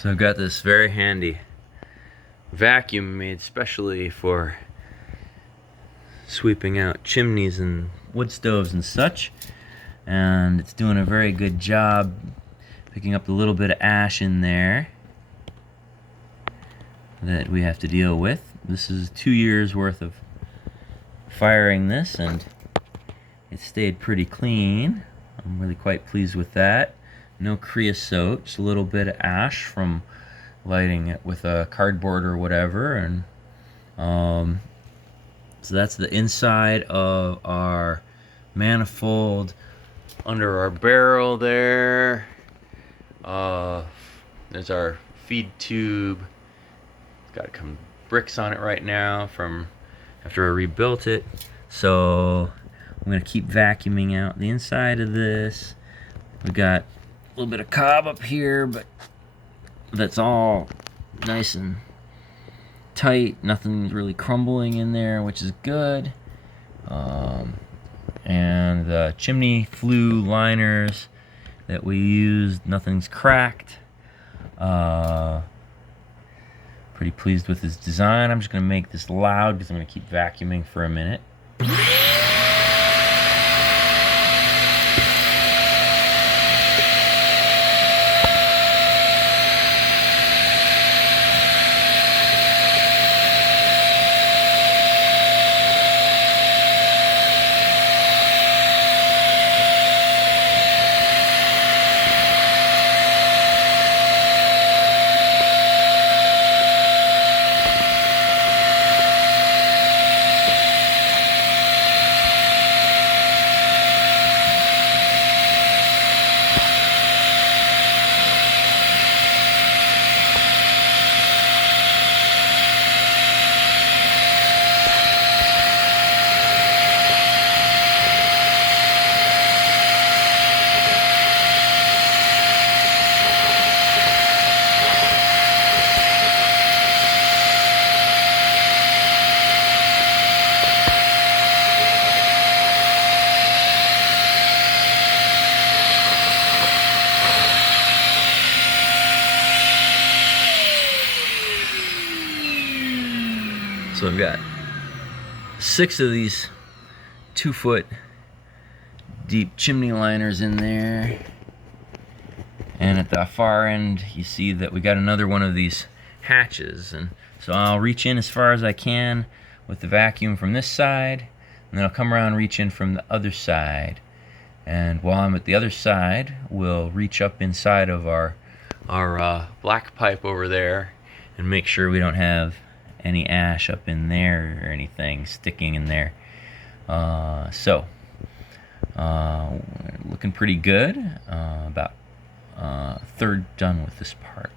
So I've got this very handy vacuum made specially for sweeping out chimneys and wood stoves and such, and it's doing a very good job picking up the little bit of ash in there that we have to deal with. This is 2 years worth of firing this, and it stayed pretty clean. I'm really quite pleased with that. No creosote, just a little bit of ash from lighting it with a cardboard or whatever. And so that's the inside of our manifold under our barrel there. There's our feed tube. It's got some bricks on it right now from after I rebuilt it. So I'm going to keep vacuuming out the inside of this. We got a little bit of cob up here, but that's all nice and tight. Nothing's really crumbling in there, which is good. And the chimney flue liners that we used, nothing's cracked. Pretty pleased with this design. I'm just going to make this loud because I'm going to keep vacuuming for a minute. So I've got 6 of these 2-foot deep chimney liners in there, and at the far end you see that we got another one of these hatches. And so I'll reach in as far as I can with the vacuum from this side, and then I'll come around and reach in from the other side. And while I'm at the other side, we'll reach up inside of our black pipe over there and make sure we don't have any ash up in there or anything sticking in there. Looking pretty good. About a third done with this part.